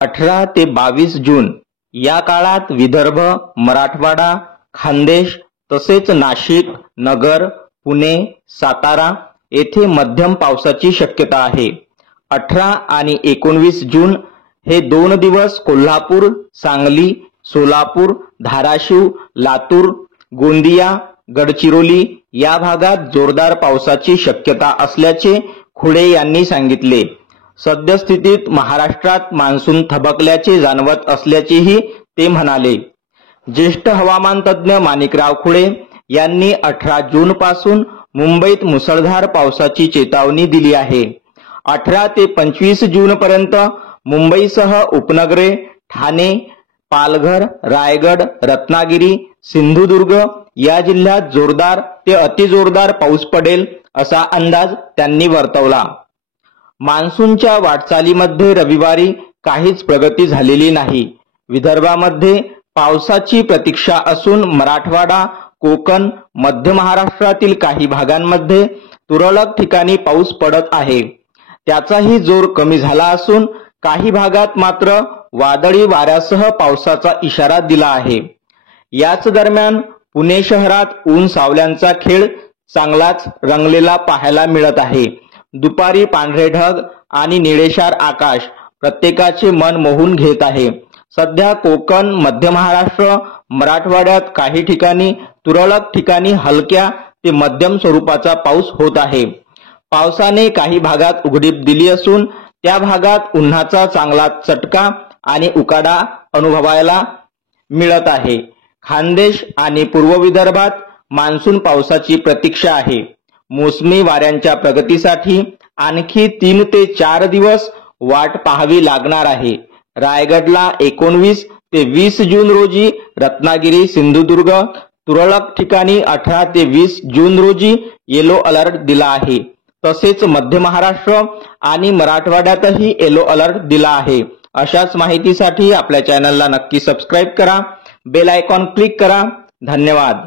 18 ते 22 जून या काळात विदर्भ, मराठवाडा, खान्देश तसेच नाशिक, नगर, पुणे, सातारा येथे मध्यम पावसाची शक्यता आहे। 18 आणि 19 जून हे 2 दिवस कोल्हापूर, सांगली, सोलापूर, धाराशिव, लातूर, गोंदिया, गडचिरोली या भागात जोरदार पावसाची शक्यता असल्याचे खुडे यांनी सांगितले। सद्यस्थितीत महाराष्ट्रात मान्सून थबकल्याचे जाणवत असल्याचेही ते म्हणाले। ज्येष्ठ हवामान तज्ज्ञ माणिकराव खुडे यांनी 18 जून पासून मुंबईत मुसळधार पावसाची चेतावणी दिली आहे। 18 ते 25 जून पर्यंत मुंबईसह उपनगरे, ठाणे, पालघर, रायगड, रत्नागिरी, सिंधुदुर्ग या जिल्ह्यात जोरदार ते अतिजोरदार पाऊस पडेल असा अंदाज त्यांनी वर्तवला। मान्सूनच्या वाटचालीमध्ये रविवारी काहीच प्रगती झालेली नाही। विदर्भामध्ये पावसाची प्रतीक्षा असून मराठवाडा, कोकण, मध्य महाराष्ट्रातील काही भागांमध्ये तुरळक ठिकाणी पाऊस पडत आहे। त्याचाही जोर कमी झाला असून काही भागात मात्र वादळी वाऱ्यासह पावसाचा इशारा दिला आहे। याच दरम्यान पुणे शहरात ऊन सावल्यांचा खेळ चांगलाच रंगलेला पाहायला मिळत आहे। दुपारी पांढरे ढग आणि निळेशार आकाश प्रत्येकाचे मन मोहून घेत आहे। सध्या कोकण, मध्य महाराष्ट्र, मराठवाड्यात काही ठिकाणी तुरळक ठिकाणी हलक्या ते मध्यम स्वरूपाचा पाऊस होत आहे। पावसाने काही भागात उघडीप दिली असून त्या भागात उन्हाचा चांगला चटका आणि उकाडा अनुभवायला मिळत आहे। खान्देश आणि पूर्व विदर्भात मान्सून पावसाची प्रतीक्षा आहे। मोसमी वाऱ्यांच्या प्रगतीसाठी आणखी 3 ते 4 दिवस वाट पाहावी लागणार आहे। रायगडला 19 ते 20 जून रोजी, रत्नागिरी, सिंधुदुर्ग तुरळक ठिकाणी 18 ते 20 जून रोजी येलो अलर्ट दिला आहे। तसेच मध्य महाराष्ट्र आणि मराठवाड्यातही येलो अलर्ट दिला आहे। अशाच माहितीसाठी आपल्या चॅनलला नक्की सबस्क्राइब करा, बेल आयकॉन क्लिक करा। धन्यवाद।